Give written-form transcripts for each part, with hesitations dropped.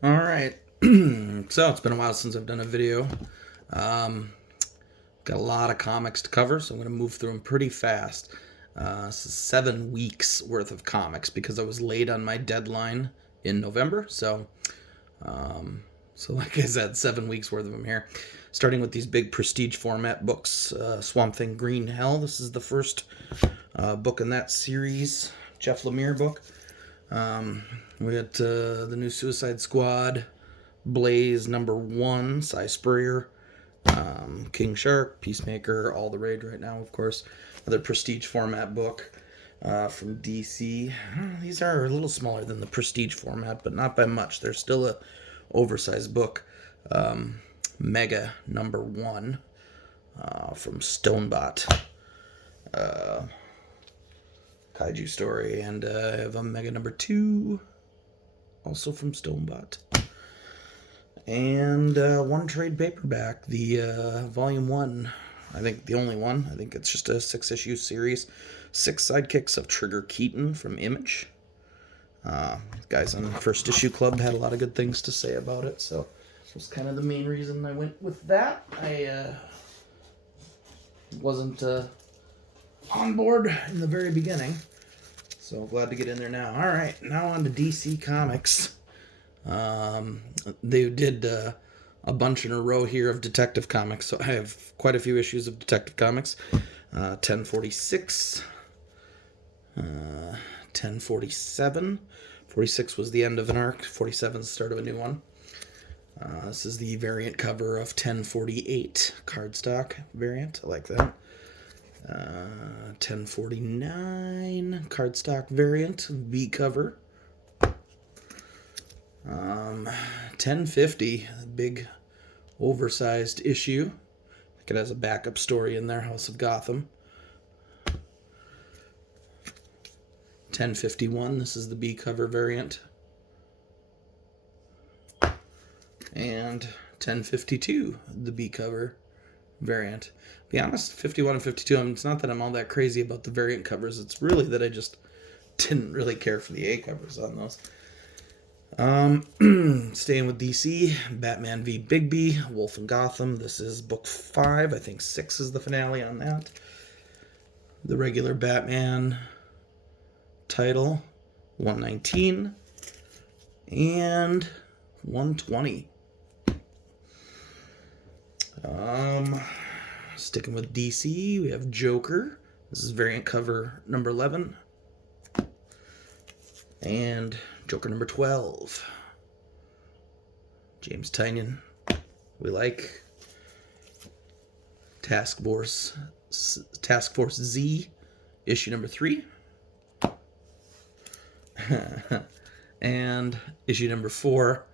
All right. So it's been a while since I've done a video. Um, got a lot of comics to cover, so I'm going to move through them pretty fast. This is 7 weeks worth of comics because I was late on my deadline in November. So like I said, 7 weeks worth of them here. Starting with these big prestige format books, Swamp Thing Green Hell. This is the first book in that series, Jeff Lemire book. We got the new Suicide Squad, Blaze #1, Cy Spurrier, King Shark, Peacemaker, all the rage right now, of course. Another prestige format book from DC. These are a little smaller than the prestige format, but not by much. They're still a oversized book. Mega #1 from Stonebot. Kaiju story, and I have a Mega #2, also from Stonebot. And one trade paperback, the Volume 1, I think the only one. I think it's just a 6-issue series. 6 sidekicks of Trigger Keaton from Image. Guys on First Issue Club had a lot of good things to say about it, so this was kind of the main reason I went with that. I wasn't on board in the very beginning, so glad to get in there now. All right, now on to DC Comics. They did a bunch in a row here of Detective Comics, so I have quite a few issues of Detective Comics. 1046, 1047. 46 was the end of an arc. 47 is the start of a new one. This is the variant cover of 1048 cardstock variant. I like that. 1049 cardstock variant V cover. 1050, big oversized issue. I think it has a backup story in there, House of Gotham. 1051, this is the B cover variant. And 1052, the B cover variant. Be honest, 51 and 52, it's not that I'm all that crazy about the variant covers. It's really that I just didn't really care for the A covers on those. Staying with DC, Batman v Bigby, Wolf in Gotham. This is book 5. I think 6 is the finale on that. The regular Batman title, 119 and 120. Sticking with DC, we have Joker. This is variant cover number 11. And Joker number 12. James Tynion. We like. Task Force Z, issue number 3. And issue number 4,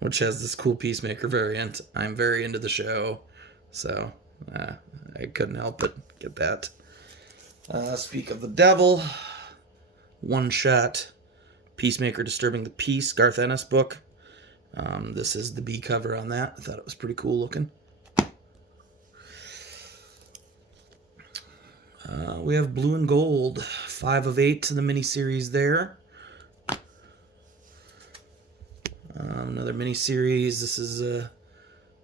which has this cool Peacemaker variant. I'm very into the show, so I couldn't help but get that. Speak of the Devil, one shot Peacemaker Disturbing the Peace, Garth Ennis book. This is the B cover on that. I thought it was pretty cool looking. We have Blue and Gold, 5 of 8 to the miniseries there. Another miniseries. This is a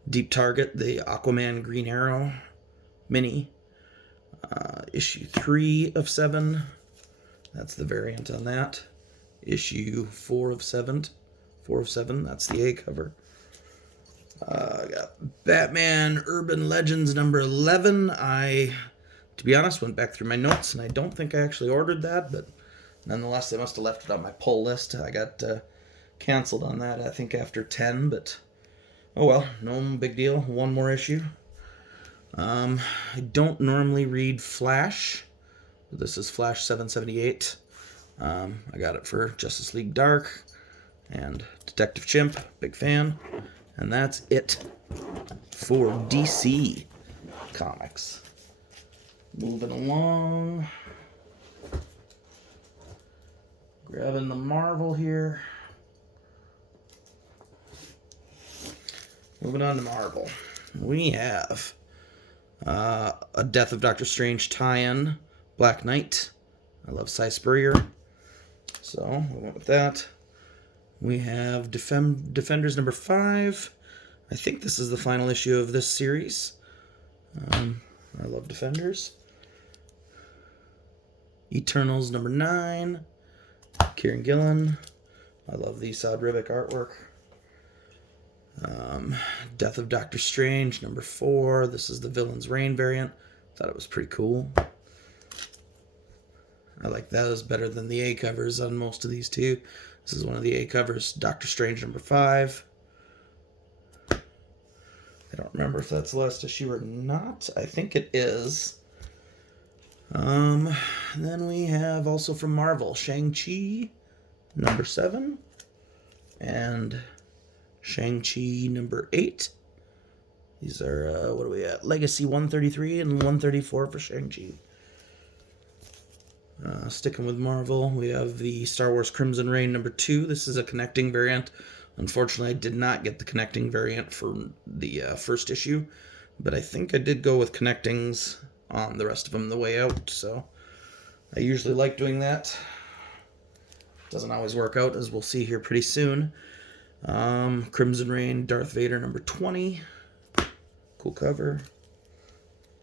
Deep Target, the Aquaman Green Arrow mini. Issue 3 of 7. That's the variant on that. Issue 4 of 7. 4 of 7. That's the A cover. I got Batman Urban Legends number 11. To be honest, went back through my notes, and I don't think I actually ordered that, but nonetheless, I must have left it on my pull list. I got canceled on that, I think, after 10, but oh well, no big deal. One more issue. I don't normally read Flash, but this is Flash 778. I got it for Justice League Dark and Detective Chimp, big fan. And that's it for DC Comics. Moving along. Grabbing the Marvel here. Moving on to Marvel. We have a Death of Doctor Strange tie-in, Black Knight. I love Cy Spurrier, so we went with that. We have Defenders number 5. I think this is the final issue of this series. I love Defenders. Eternals number 9. Kieran Gillen. I love the Saad Rivik artwork. Death of Doctor Strange number 4. This is the Villain's Reign variant. Thought it was pretty cool. I like those better than the A covers on most of these too. This is one of the A covers. Doctor Strange number 5. I don't remember if that's the last issue or not. I think it is. Then we have also from Marvel, Shang-Chi number 7 and Shang-Chi number 8. These are, what are we at? Legacy 133 and 134 for Shang-Chi. Sticking with Marvel, we have the Star Wars Crimson Reign number 2. This is a connecting variant. Unfortunately, I did not get the connecting variant for the first issue, but I think I did go with connectings on the rest of them the way out, so I usually like doing that. Doesn't always work out, as we'll see here pretty soon. Crimson Reign, Darth Vader number 20. Cool cover.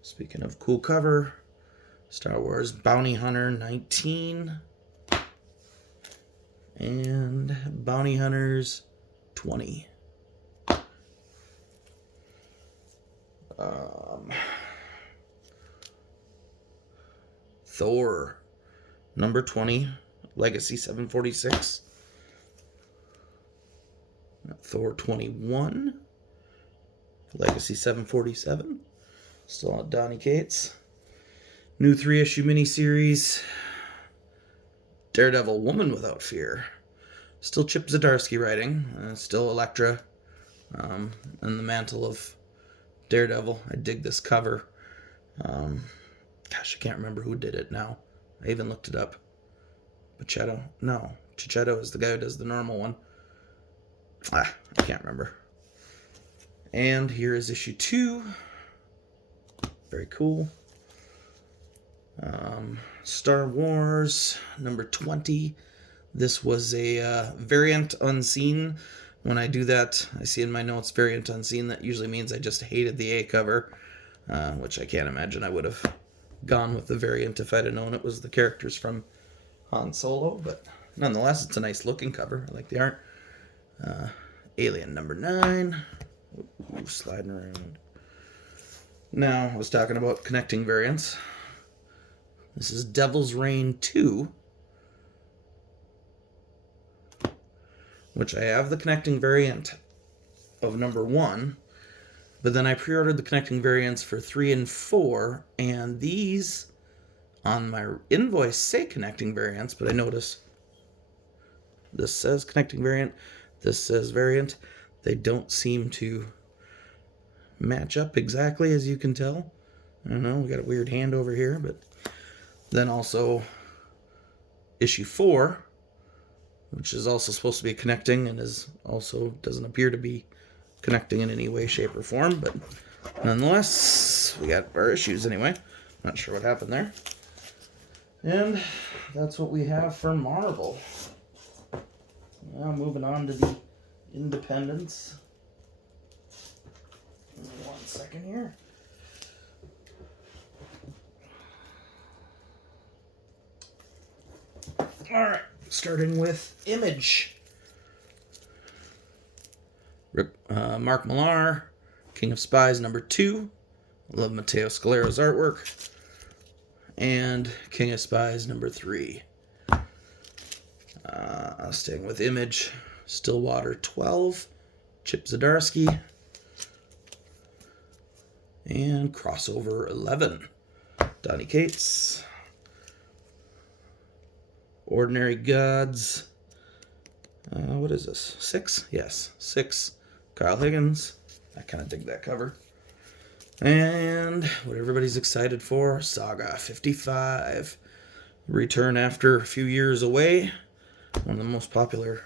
Speaking of cool cover, Star Wars Bounty Hunter 19 and Bounty Hunters 20. Thor number 20, Legacy 746. Thor 21, Legacy 747. Still on Donny Cates. New 3-issue miniseries, Daredevil Woman Without Fear. Still Chip Zdarsky writing. Still Elektra. And the mantle of Daredevil. I dig this cover. Gosh, I can't remember who did it now. I even looked it up. Pichetto? No. Chichetto is the guy who does the normal one. I can't remember. And here is issue 2. Very cool. Star Wars number 20. This was a variant unseen. When I do that, I see in my notes variant unseen. That usually means I just hated the A cover, which I can't imagine I would have gone with the variant if I'd have known it was the characters from Han Solo. But nonetheless, it's a nice looking cover. I like the art. Alien number 9. Ooh, sliding around. Now, I was talking about connecting variants. This is Devil's Reign 2, which I have the connecting variant of number 1, but then I pre-ordered the connecting variants for 3 and 4, and these on my invoice say connecting variants, but I notice this says connecting variant, this says variant. They don't seem to match up exactly, as you can tell. I don't know, we got a weird hand over here, but then also issue 4, which is also supposed to be connecting and is also doesn't appear to be connecting in any way, shape, or form, but nonetheless, we got our issues anyway. Not sure what happened there. And that's what we have for Marvel. Now moving on to the independents. 1 second here. Alright, starting with Image. Mark Millar, King of Spies number 2. I love Matteo Scalero's artwork. And King of Spies number 3. Staying with Image, Stillwater 12, Chip Zdarsky. And Crossover 11, Donny Cates. Ordinary Gods. What is this? 6? Yes, 6. Kyle Higgins. I kind of dig that cover. And what everybody's excited for, Saga 55. Return after a few years away. One of the most popular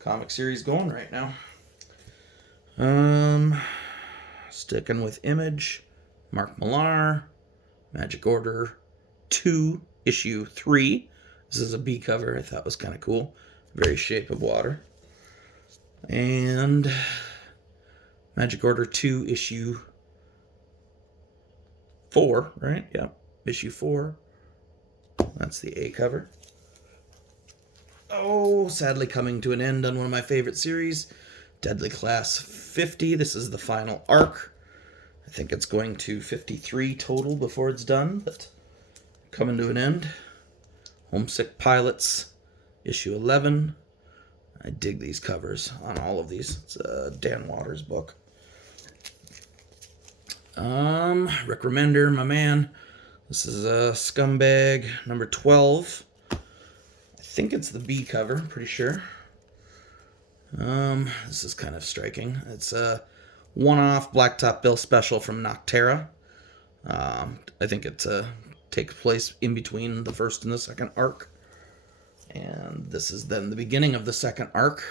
comic series going right now. Sticking with Image, Mark Millar, Magic Order 2, issue 3. This is a B cover I thought was kind of cool. Very Shape of Water. And Magic Order 2, issue 4, right? Yeah, issue 4. That's the A cover. Oh, sadly coming to an end on one of my favorite series, Deadly Class 50. This is the final arc. I think it's going to 53 total before it's done, but coming to an end. Homesick Pilots, issue 11. I dig these covers on all of these. It's a Dan Waters book. Rick Remender, my man. This is a Scumbag number 12. I think it's the B cover, pretty sure. This is kind of striking. It's a one-off Blacktop Bill special from Nocterra. I think it takes place in between the first and the second arc. And this is then the beginning of the second arc.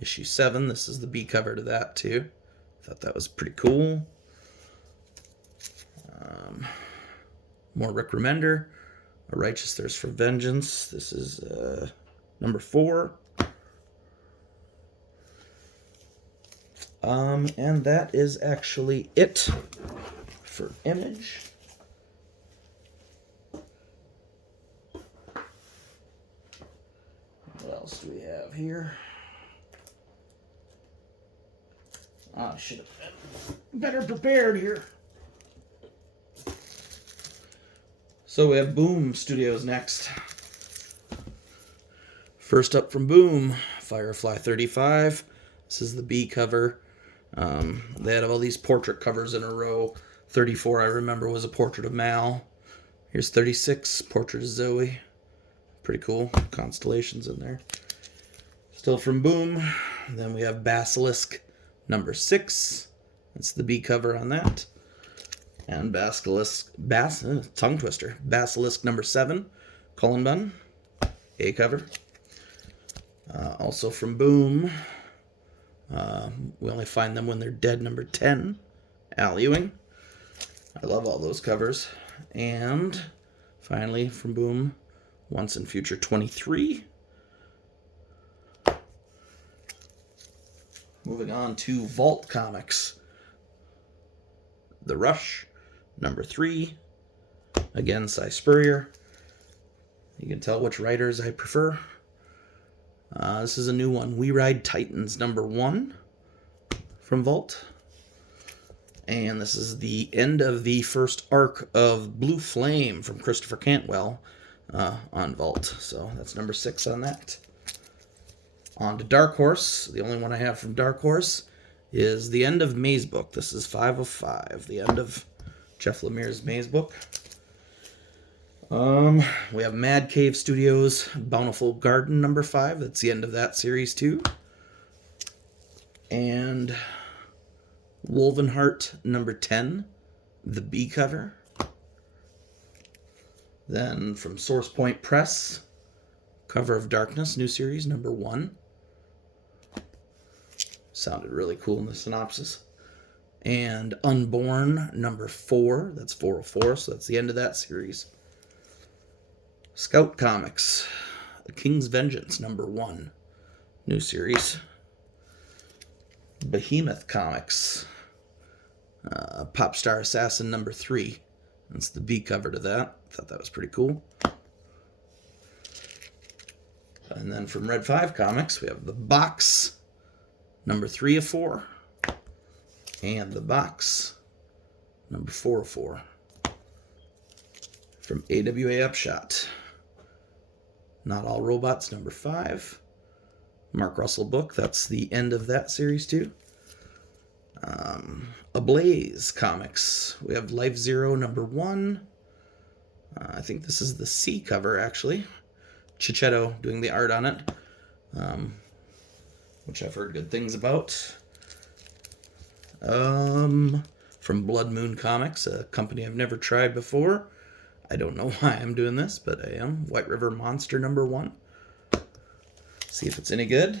Issue 7. This is the B cover to that, too. Thought that was pretty cool. More Rick Remender. A Righteous Thirst for Vengeance. This is number 4. And that is actually it for Image. What else do we have here? I should have been better prepared here. So we have Boom Studios next. First up from Boom, Firefly 35. This is the B cover. They had all these portrait covers in a row. 34, I remember, was a portrait of Mal. Here's 36, portrait of Zoe. Pretty cool. Constellations in there. Still from Boom. Then we have Basilisk number 6. That's the B cover on that. And tongue twister. Basilisk number 7. Cullen Bunn. A cover. Also from Boom. We only find them when they're dead number 10. Al Ewing. I love all those covers. And finally from Boom, Once and Future 23. Moving on to Vault Comics. The Rush, number 3. Again, Cy Spurrier. You can tell which writers I prefer. This is a new one. We Ride Titans, number 1 from Vault. And this is the end of the first arc of Blue Flame from Christopher Cantwell on Vault. So that's number 6 on that. On to Darkhorse. The only one I have from Darkhorse is the end of Maze Book. This is 5 of 5. The end of Jeff Lemire's Maze Book. We have Mad Cave Studios, Bountiful Garden number 5. That's the end of that series too. And Wolvenheart number 10, the B cover. Then from Source Point Press, Cover of Darkness, new series number 1. Sounded really cool in the synopsis. And Unborn number 4. That's 404, so that's the end of that series. Scout Comics, The King's Vengeance number 1. New series. Behemoth Comics, Popstar Assassin number 3. That's the B cover to that. Thought that was pretty cool. And then from Red 5 Comics, we have The Box, number 3 of 4. And The Box, number 4 of 4. From AWA Upshot, Not All Robots, number 5. Mark Russell book. That's the end of that series, too. Ablaze Comics. We have Life Zero, number 1. I think this is the C cover, actually. Chichetto doing the art on it, which I've heard good things about. From Blood Moon Comics, a company I've never tried before. I don't know why I'm doing this, but I am. White River Monster number 1. See if it's any good.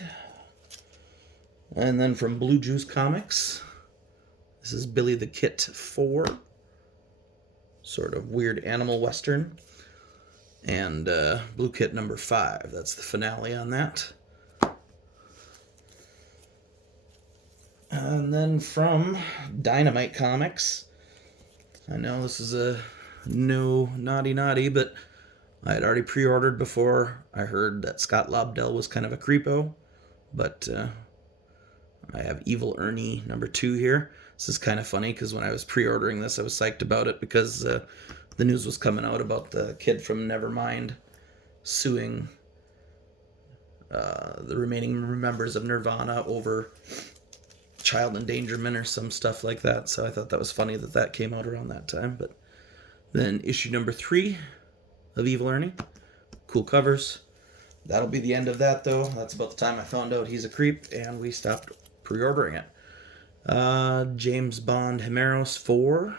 And then from Blue Juice Comics, this is Billy the Kid 4. Sort of weird animal western. And Blue Kit number 5. That's the finale on that. And then from Dynamite Comics, I know this is a no naughty, but I had already pre-ordered before I heard that Scott Lobdell was kind of a creepo. But I have Evil Ernie number 2 here. This is kind of funny because when I was pre-ordering this, I was psyched about it because the news was coming out about the kid from Nevermind suing the remaining members of Nirvana over child endangerment or some stuff like that. So I thought that was funny that came out around that time. But then issue number 3 of Evil Ernie. Cool covers. That'll be the end of that, though. That's about the time I found out he's a creep, and we stopped pre-ordering it. James Bond Himeros 4.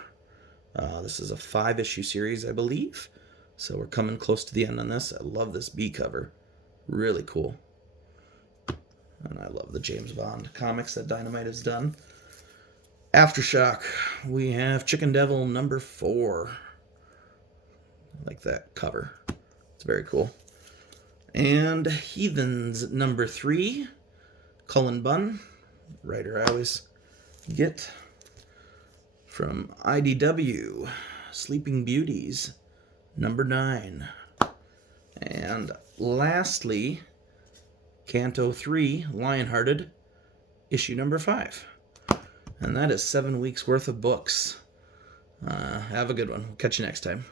This is a 5-issue series, I believe. So we're coming close to the end on this. I love this B cover. Really cool. And I love the James Bond comics that Dynamite has done. Aftershock. We have Chicken Devil number 4. I like that cover. It's very cool. And Heathens number 3. Cullen Bunn. Writer I always get. From IDW. Sleeping Beauties number 9. And lastly, Canto 3, Lionhearted, issue number 5. And that is 7 weeks worth of books. Have a good one. We'll catch you next time.